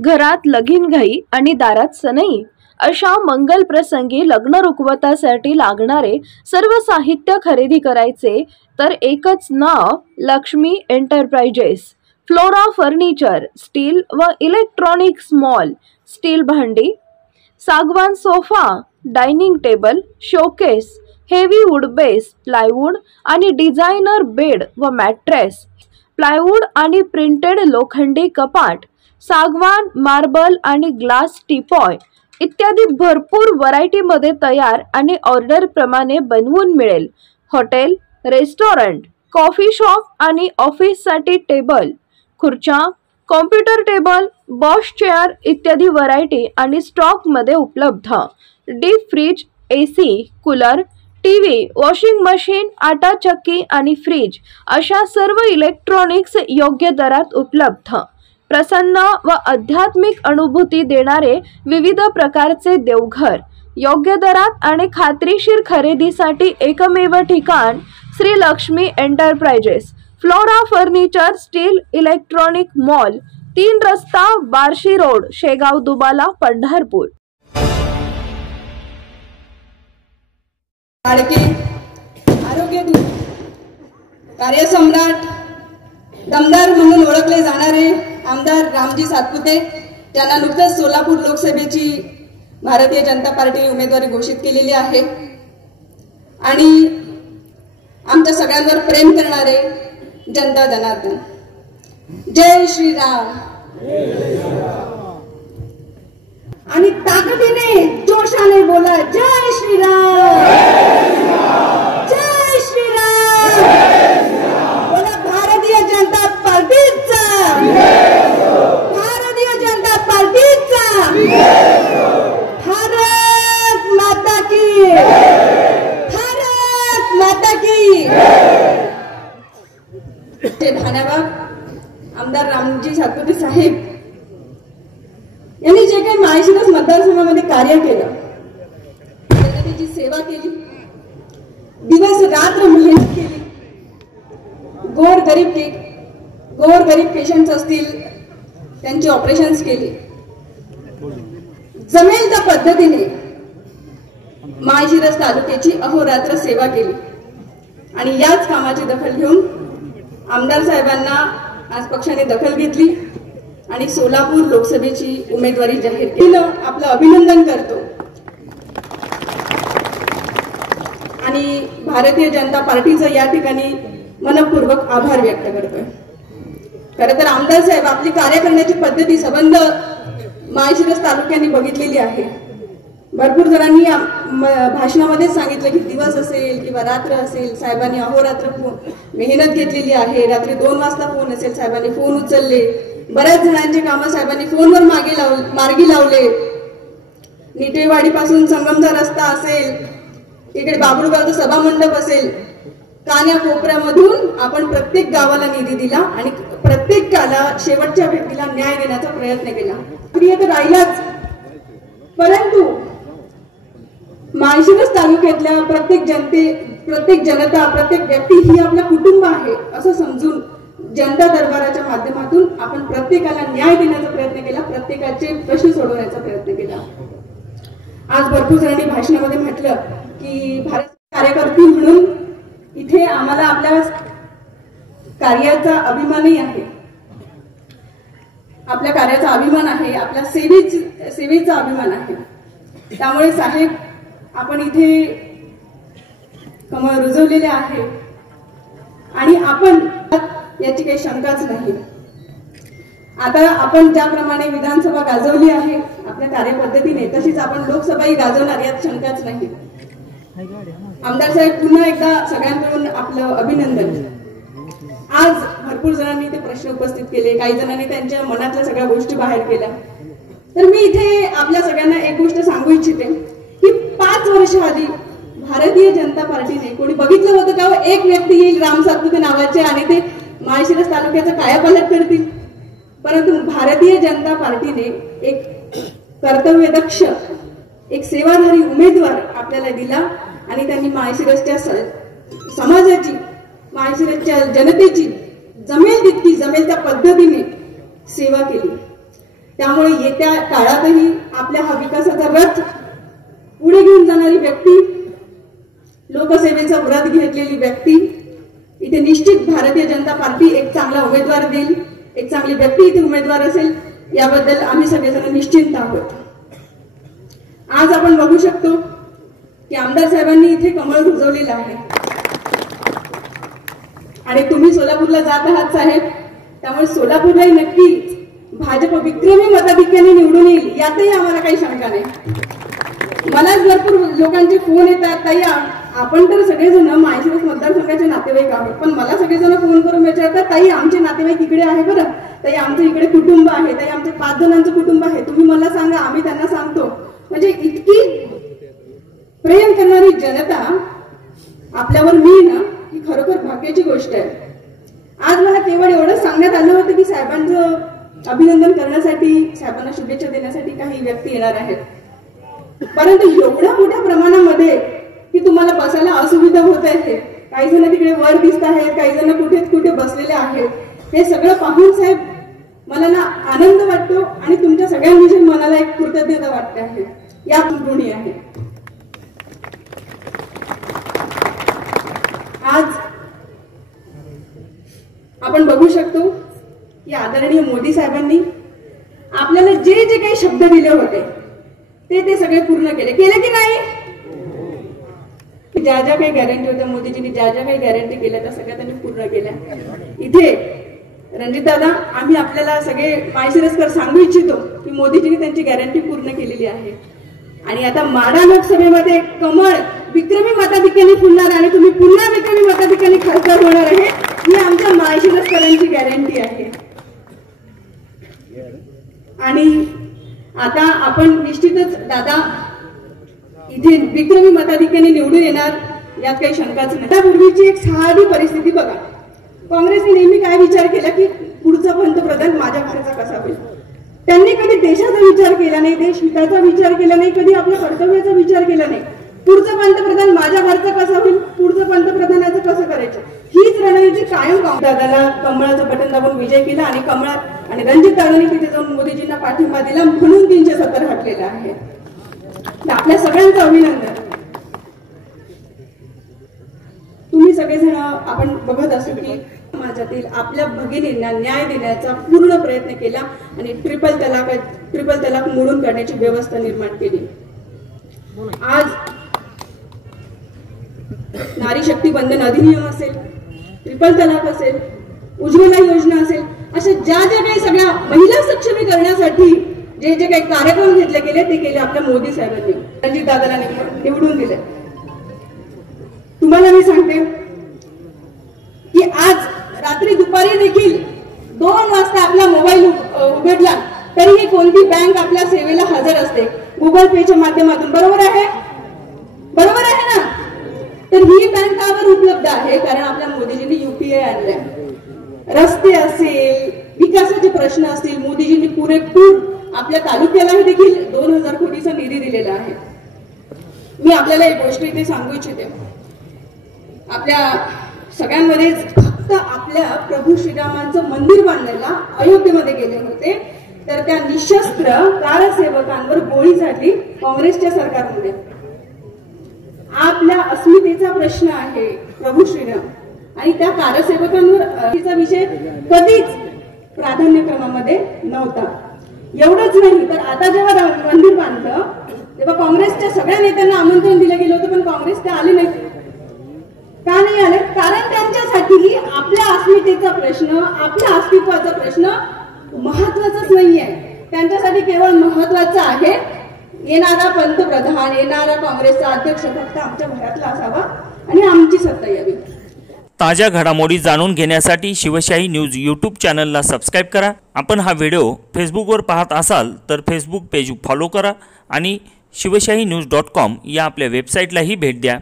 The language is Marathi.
घरात लगीनघाई आणि दारात सनई अशा मंगल प्रसंगी लग्न रुखवतासाठी लागणारे सर्व साहित्य खरेदी करायचे तर एकच नाव Lakshmi enterprises. Flora furniture, steel व इलेक्ट्रॉनिक्स मॉल, स्टील भांडी, सागवान sofa, dining table, showcase, heavy wood base, plywood आणि डिझायनर बेड व मॅट्रेस, प्लायवूड आणि प्रिंटेड लोखंडी कपाट, सागवान, मार्बल आणि ग्लास टीपॉय इत्यादी भरपूर व्हरायटीमध्ये तयार आणि ऑर्डर प्रमाणे बनवून मिळेल. हॉटेल, रेस्टॉरंट, कॉफी शॉप आणि ऑफिससाठी टेबल, खुर्च्या, कॉम्प्युटर टेबल, बॉश चेअर इत्यादी व्हरायटी आणि स्टॉक मध्ये उपलब्ध. Deep freeze, AC, cooler, TV, washing machine, आटा चक्की आणि फ्रीज अशा सर्व इलेक्ट्रॉनिक्स योग्य दरात उपलब्ध. प्रसन्न व आध्यात्मिक अनुभूती देणारे विविध प्रकारचे देवघर, योग्य दरात आणि खात्रीशीर खरेदीसाठी एकमेव ठिकाण Shri Lakshmi enterprises. Flora furniture, steel, electronic mall, 3 रस्ता, बार्शी रोड, शेगाव दुबाला, पंढरपूर. आरोग्यदूत, कार्यसम्राट, दमदार म्हणून ओळखले जाणारे आमदार रामजी सातपुते त्यांना नुकतंच सोलापूर लोकसभेची भारतीय जनता पार्टीने उमेदवारी घोषित केलेली आहे. आणि आमच्या सगळ्यांवर प्रेम करणारे जनता जनार्दन. जय श्रीराम. आणि ताकदीने जोशाने बोला जय श्रीराम, जय श्रीराम. बोला भारतीय जनता पार्टीचा, भारतीय जनता पार्टीचा. भारत माता की, भारत माता की. धन्यवाद आमदार रामजी सातपुते साहेब यांनी जे काही माळशिरस मतदारसंघामध्ये कार्य केलं, जनतेची सेवा केली, दिवस रात्र मेहनत केली, गोरगरीब पेशंट्स असतील त्यांची ऑपरेशन्स केली, जमेल त्या पद्धतीने माळशिरस तालुक्याची अहोरात्र सेवा केली. आणि याच कामाची दखल घेऊन आमदार साहेबांना आज पक्षाने दखल घेतली आणि सोलापूर लोकसभेची उमेदवारी जाहीर केली. आपलं अभिनंदन करतो आणि भारतीय जनता पार्टीचं या ठिकाणी मनपूर्वक आभार व्यक्त करतोय. खरं तर आमदार साहेब आपली कार्य करण्याची पद्धती संबंध माळशिरस तालुक्यांनी बघितलेली आहे. भरपूर जणांनी भाषणामध्ये सांगितलं की दिवस असेल किंवा रात्र असेल, साहेबांनी अहोरात्र मेहनत घेतलेली आहे. रात्री 2 वाजता फोन असेल, साहेबांनी फोन उचलले. बऱ्याच जणांचे कामं साहेबांनी फोनवर मार्गी लावले. निटेवाडीपासून संगमचा रस्ता असेल, इकडे बाबुळगावचा सभामंडप असेल, कान्या कोपऱ्यामधून आपण प्रत्येक गावाला निधी दिला आणि प्रत्येकाला शेवटच्या व्यक्तीला न्याय देण्याचा प्रयत्न केला. प्रिय तर राहिलाच, परंतु माळशिरस तालुक्यातल्या प्रत्येक जनता, प्रत्येक व्यक्ती ही आपलं कुटुंब आहे असं समजून जनता दरबाराच्या माध्यमातून आपण प्रत्येकाला न्याय देण्याचा प्रयत्न केला, प्रत्येकाचे प्रश्न सोडवण्याचा प्रयत्न केला. आज भरपूर जणांनी भाषणामध्ये म्हटलं की भारत कार्यकर्ती म्हणून इथे आम्हाला आपल्या कार्याचा अभिमानही आहे, आपल्या कार्याचा अभिमान आहे, आपल्या सेवेचा अभिमान आहे. त्यामुळे साहेब आपण इथे कमळ रुजवलेले आहे आणि आपण याची काही शंकाच नाही. आता आपण ज्याप्रमाणे विधानसभा गाजवली आहे आपल्या कार्यपद्धतीने, तशीच आपण लोकसभाही गाजवणार यात शंकाच नाही. आमदार साहेब पुन्हा एकदा सगळ्यांकडून आपलं अभिनंदन. आज भरपूर जणांनी ते प्रश्न उपस्थित केले, काही जणांनी त्यांच्या मनातल्या सगळ्या गोष्टी बाहेर केल्या. तर मी इथे आपल्या सगळ्यांना एक गोष्ट सांगू इच्छिते की 5 वर्ष आधी भारतीय जनता पार्टीने कोणी बघितलं होतं का एक व्यक्ती येईल राम सातपुते नावाचे आणि ते माळशिरस तालुक्याचा कायापालट करतील. परंतु भारतीय जनता पार्टीने एक कर्तव्यदक्ष, एक सेवाधारी उमेदवार आपल्याला दिला आणि त्यांनी माळशिरसच्या समाजाची, माळशिरसच्या जनतेची जमेल तितकी, जमेल त्या पद्धतीने सेवा केली. त्यामुळे येत्या काळातही आपल्या हा विकासाचा रथ पुढे घेऊन जाणारी व्यक्ती, लोकसेवेचा व्रत घेतलेली व्यक्ती इथे निश्चित भारतीय जनता पार्टी एक चांगला उमेदवार देईल, एक चांगली व्यक्ती इथे उमेदवार असेल, याबद्दल आम्ही सगळेजण निश्चिंत आहोत. आज आपण बघू शकतो की आमदार साहेबांनी इथे कमळ रुजवलेलं आहे आणि तुम्ही सोलापूरला जात आहात साहेब, त्यामुळे सोलापूरलाही नक्की भाजप विक्रमी मताधिक्याने निवडून येईल यातही आम्हाला काही शंका नाही. मलाच भरपूर लोकांचे फोन येतात, ताई आपण तर सगळेजण माळशिरस मतदारसंघाचे नातेवाईक आहोत, पण मला सगळेजण फोन करून विचारतात, ताई आमचे नातेवाईक इकडे आहे बरं, ताई आमचं इकडे कुटुंब आहे, ताई आमचे 5 जणांचं कुटुंब आहे, तुम्ही मला सांगा, आम्ही त्यांना सांगतो. म्हणजे इतकी प्रेम करणारी जनता आपल्यावर मिळणं ही खरोखर भाग्याची गोष्ट आहे. आज मला केवळ एवढंच सांगण्यात आलं होतं की साहेबांचं अभिनंदन करण्यासाठी, साहेबांना शुभेच्छा देण्यासाठी काही व्यक्ती येणार आहेत, परंतु एवढ्या मोठ्या प्रमाणामध्ये की तुम्हाला बसायला असुविधा होत आहे, काही जण तिकडे वर दिसत आहेत, काही जण कुठे बसलेले आहेत, हे सगळं पाहून साहेब मला ना आनंद वाटतो आणि तुमच्या सगळ्यांविषयी मनाला एक कृतज्ञता वाटते आहे, या ऋणी आहे. आज आपण बघू शकतो की आदरणीय मोदी साहेबांनी आपल्याला जे जे काही शब्द दिले होते ते सगळे पूर्ण केले की नाही. ज्या ज्या काही गॅरंटी होत्या मोदीजींनी, ज्या ज्या काही गॅरंटी केल्या त्या सगळ्या त्यांनी पूर्ण केल्या. इथे रणजित दादा, आम्ही आपल्याला सगळे माळशिरसकर सांगू इच्छितो की मोदीजींनी त्यांची गॅरंटी पूर्ण केलेली आहे आणि आता माढा लोकसभेमध्ये कमळ विक्रमी मताधिक्याने फुलणार आणि तुम्ही पुन्हा विक्रमी मताधिक्याने खासदार होणार आहे, ही आमच्या माळशिरसकरांची गॅरंटी आहे. आणि आता आपण निश्चितच दादा इथे विक्रमी मताधिक्याने निवडून येणार, यात काही शंकाच नाही. त्यापूर्वीची एक साधी परिस्थिती बघा, काँग्रेसने नेहमी काय विचार केला की पुढचा पंतप्रधान माझ्या घरचा कसा होईल. त्यांनी कधी देशाचा विचार केला नाही, देश हिताचा विचार केला नाही, कधी आपल्या कर्तव्याचा विचार केला नाही. पुढचा पंतप्रधान माझ्या घरचा कसा होईल, पुढचं पंतप्रधानाचं कसं करायचं, हीच रणनीती कायम दादाला कमळाचं बटन दाबून विजय केला आणि कमळात आणि रणजित दादांनी तिथे जाऊन मोदीजींना पाठिंबा दिला, म्हणून 370 हटलेला आहे. आपल्या सगळ्यांचं अभिनंदन. तुम्ही सगळेजण आपण बघत असू की समाजातील आपल्या भगिनींना न्याय देण्याचा पूर्ण प्रयत्न केला आणि ट्रिपल तलाक मोडून काढण्याची व्यवस्था निर्माण केली. आज नारी शक्ती बंधन अधिनियम असेल, ट्रिपल तलाक असेल, उज्ज्वला योजना असेल, अशा ज्या ज्या काही सगळ्या महिला सक्षमीकरणासाठी जे जे काही कार्यक्रम घेतले गेले ते केले आपल्या मोदी साहेबांनी, रणजित दादाला निवडून दिले. तुम्हाला मी सांगते की आज रात्री दुपारी देखील 2 वाजता आपला मोबाईल उघडला तरीही कोणती बँक आपल्या सेवेला हजर असते गुगल पेच्या माध्यमातून. बरोबर आहे ना. तर ही बँक कावर उपलब्ध आहे, कारण आपल्या मोदीजींनी UPI आणलंय. रस्ते असेल, विकासाचे प्रश्न असतील, मोदीजींनी पुरेपूर आपल्या तालुक्यालाही देखील 2000 कोटीचा निधी दिलेला आहे. मी आपल्याला एक गोष्ट इथे सांगू इच्छिते, आपल्या सगळ्यांमध्ये फक्त आपल्या प्रभू श्रीरामांचं मंदिर बांधायला अयोध्येमध्ये गेले होते, तर त्या निशस्त्र कारसेवकांवर गोळी झाडली काँग्रेसच्या सरकारमध्ये. आपल्या अस्मितेचा प्रश्न आहे प्रभू श्रीराम आणि त्या कारसेवकांवर तिचा विषय कधीच प्राधान्यक्रमामध्ये नव्हता. एवढंच नाही तर आता जेव्हा मंदिर बांधलं तेव्हा काँग्रेसच्या सगळ्या नेत्यांना आमंत्रण दिलं गेलं होतं, पण काँग्रेस ते आले नाही. का नाही आले? कारण त्यांच्यासाठी आपल्या अस्मितेचा प्रश्न, आपल्या अस्तित्वाचा प्रश्न महत्वाचाच नाहीये. त्यांच्यासाठी केवळ महत्वाचं आहे येणारा पंतप्रधान, येणारा काँग्रेसचा अध्यक्ष फक्त आमच्या घरातला असावा आणि आमची सत्ता यावी. ताज्या घडामोडी जाणून घेण्यासाठी शिवशाही न्यूज यूट्यूब चॅनलला सबस्क्राईब करा. आपण हा व्हिडिओ फेसबुकवर पाहत असाल तर फेसबुक पेज फॉलो करा आणि शिवशाही न्यूज.com या आपल्या वेबसाईटलाही भेट द्या.